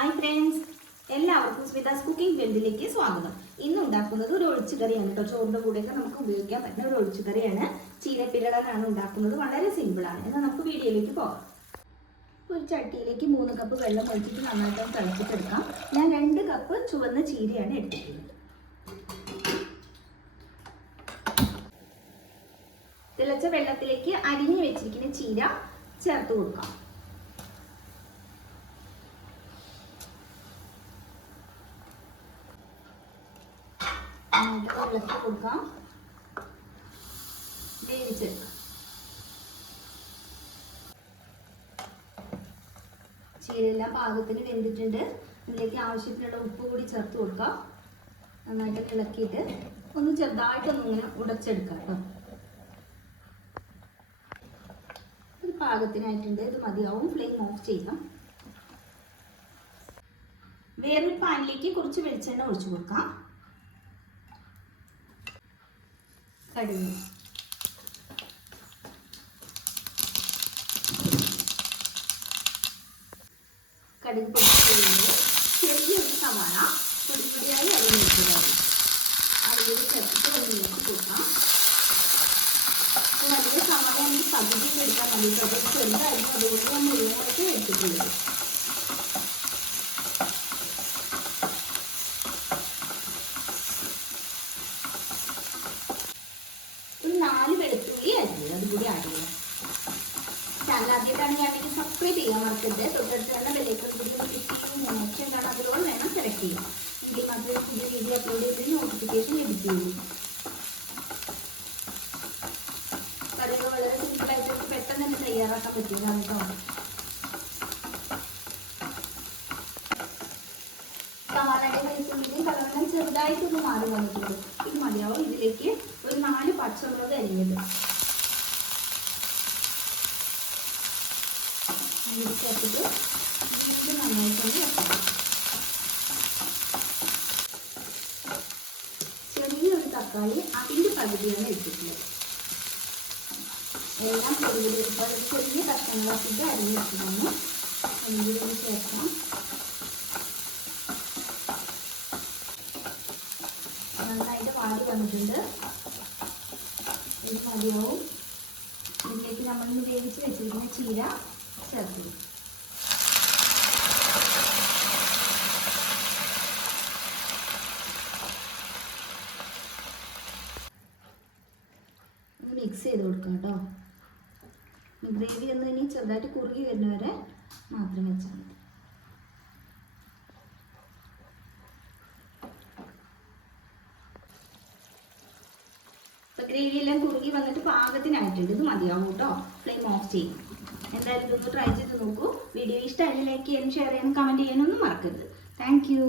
Hi friends, എല്ലാവർക്കും സ്മിതാസ് cooking വേൾഡിലേക്ക് സ്വാഗതം. ഇന്ന് ഉണ്ടാക്കുന്നത് ഒരു ഒഴിച്ചുകറിയാണ് കേട്ടോ. ചോറിൻ്റെ കൂടെയൊക്കെ നമുക്ക് ഉപയോഗിക്കാൻ പറ്റുന്ന ഒരു ഒഴിച്ചുകറിയാണ്. ചീരപ്പിരളനാണ് ഉണ്ടാക്കുന്നത്. വളരെ സിമ്പിളാണ്. എന്നാൽ നമുക്ക് വീഡിയോയിലേക്ക് പോകാം. ഒരു ചട്ടിയിലേക്ക് 3 കപ്പ് വെള്ളം ഒഴിച്ചിട്ട് നന്നായിട്ട് തിളപ്പിച്ചെടുക്കാം. ഞാൻ 2 കപ്പ് ചുവന്ന ചീരയാണ് എടുത്തിട്ടുള്ളത്. തിളച്ച വെള്ളത്തിലേക്ക് അരിഞ്ഞു വെച്ചിരിക്കുന്ന ചീര ചേർത്ത് കൊടുക്കാം. ഇളക്കി കൊടുക്കാം. വേവിച്ചെടുക്കാം. ചീരയെല്ലാം പാകത്തിന് വെന്തിട്ടുണ്ട്. ഇതിലേക്ക് ആവശ്യത്തിനുള്ള ഉപ്പ് കൂടി ചേർത്ത് കൊടുക്കാം. നന്നായിട്ട് ഇളക്കിയിട്ട് ഒന്ന് ചെറുതായിട്ടൊന്നും ഇങ്ങനെ ഉടച്ചെടുക്കാം കേട്ടോ. ഇത് പാകത്തിനായിട്ടുണ്ട്. ഇത് മതിയാവും. ഫ്ലെയിം ഓഫ് ചെയ്യാം. വേറൊരു പാനിലേക്ക് കുറച്ച് വെളിച്ചെണ്ണ ഒഴിച്ചു കൊടുക്കാം. കടുക്, കടുക് പൊട്ടിക്കുന്നത് ചെറിയൊരു സവാള പൊടിപ്പൊടിയായി അരിഞ്ഞിട്ടുള്ളത് അതിലേക്ക് ചേർത്തിട്ട് വെള്ളിലേക്ക് കൊടുക്കാം. വലിയ സവാള നമുക്ക് പകുതിയിൽ എടുക്കാൻ വേണ്ടിയിട്ട് അത് ചെറുതായിരുന്നു. അതുകൊണ്ട് ഞാൻ മുഴുവനായിട്ട് എടുത്തിട്ടുള്ളത്. ഒരു 4 വെളുത്തുള്ളി അരിഞ്ഞത് അതുകൂടി ആഡ് ചെയ്യാം. ചാനൽ ആദ്യമായിട്ടാണെങ്കിൽ സബ്സ്ക്രൈബ് ചെയ്യാൻ മറക്കരുത്. തൊട്ടടുത്ത് തന്നെ ബെല്ലൈക്കൺ കൂടി ക്ലിക്ക് ചെയ്യും. ഓപ്ഷൻ കാണാൻ അതുപോലെ വേണം സെലക്ട് ചെയ്യാം. എങ്കിൽ മാത്രമേ പുതിയ വീഡിയോ അപ്ലോഡ് ചെയ്തതിന് നോട്ടിഫിക്കേഷൻ ലഭിക്കുകയുള്ളൂ. കറികൾ വളരെ സിമ്പിളായിട്ട് പെട്ടെന്ന് തന്നെ തയ്യാറാക്കാൻ പറ്റിയതാണ് കേട്ടോ. സവാളയുടെ വെളുത്തുള്ളിയും കളറെല്ലാം ചെറുതായിട്ടൊന്ന് മാറി വന്നിട്ടുണ്ട്. ഇത് മതിയാവും. ഇതിലേക്ക് ഒരു 4 പച്ചമുളക് അരിഞ്ഞത് ചേർത്തിട്ട് വീണ്ടും നന്നായിട്ടൊന്ന് വെക്കണം. ചെറിയൊരു തക്കാളി അതിൻ്റെ പകുതിയാണ് എടുത്തിട്ടുള്ളത്. എല്ലാം ചെറിയ കഷ്ണങ്ങളാക്കിയിട്ട് അരിഞ്ഞ് വെച്ചിട്ടാണ് ഒന്നുകൂടി ചേർക്കണം. നന്നായിട്ട് വാടി വന്നിട്ടുണ്ട്. ഇത് മതിയാവും. ഇതിലേക്ക് നമ്മളിന്ന് വേവിച്ച് വെച്ചിരിക്കുന്ന ചീര ചേർത്ത് മിക്സ് ചെയ്ത് കൊടുക്കാം കേട്ടോ. ഗ്രേവി ഒന്ന് ഇനി ചെറുതായിട്ട് കുറുകി വരുന്നവരെ മാത്രം വെച്ചാൽ മതി. ഗ്രേവി എല്ലാം കുറുകി വന്നിട്ട് പാകത്തിനായിട്ടുണ്ട്. ഇത് മതിയാവും കേട്ടോ. ഫ്ലെയിം ഓഫ് ചെയ്യും. എന്തായാലും ഇതൊന്ന് ട്രൈ ചെയ്ത് നോക്കൂ. വീഡിയോ ഇഷ്ടമായി ലൈക്ക് ചെയ്യാനും ഷെയർ ചെയ്യാനും കമൻറ്റ് ചെയ്യാനൊന്നും മറക്കരുത്. Thank you.